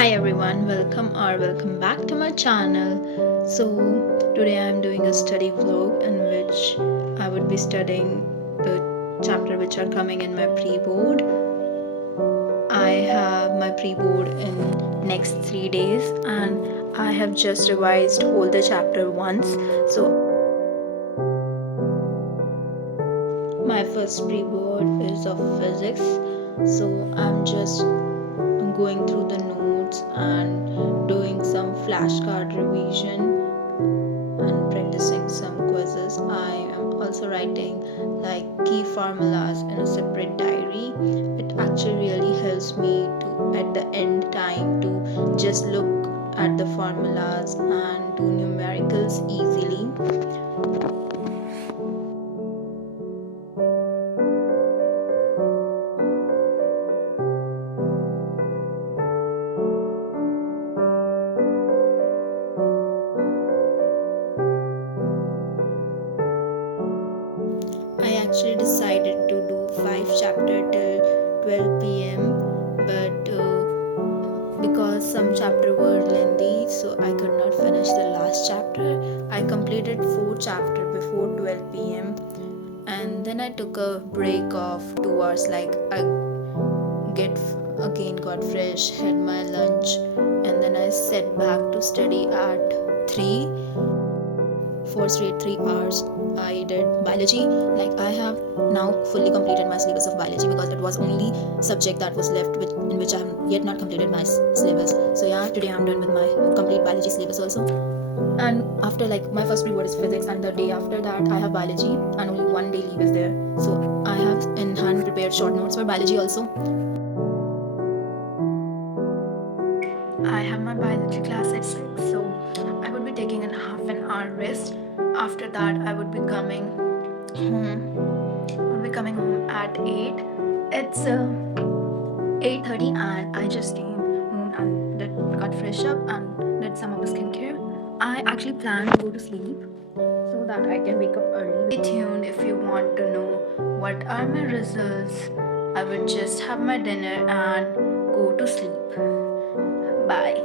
Hi everyone, welcome back to my channel. Today I am doing a study vlog in which I would be studying the chapter which are coming in my pre-board. I have my pre-board in next 3 days and I have just revised all the chapter once. So my first pre-board is of physics. So I'm just going through the notes and doing some flashcard revision and practicing some quizzes. I am also writing like key formulas in a separate diary. It actually really helps me to at the end time to just look at the formulas and do numericals easily. I actually decided to do 5 chapter till 12 p.m. but because some chapter were lengthy so I could not finish the last chapter. I completed 4 chapter before 12 p.m. and then I took a break of 2 hours, like I get again got fresh, had my lunch, and then I set back to study at 3 for straight 3 hours. I did biology. Like I have now fully completed my syllabus of biology because it was only subject that was left in which I have yet not completed my syllabus. So yeah, today I'm done with my complete biology syllabus also. And after like my first pre-board is physics, and the day after that I have biology, and only one day leave is there. So I have in hand prepared short notes for biology also. I have my biology class at 6, so I would be taking a half an hour rest. After that, I would be coming home. Would be coming home at 8. It's 8:30, and I just came home and got fresh up and did some of the skincare. I actually plan to go to sleep so that I can wake up early. Stay tuned if you want to know what are my results. I would just have my dinner and go to sleep. Bye.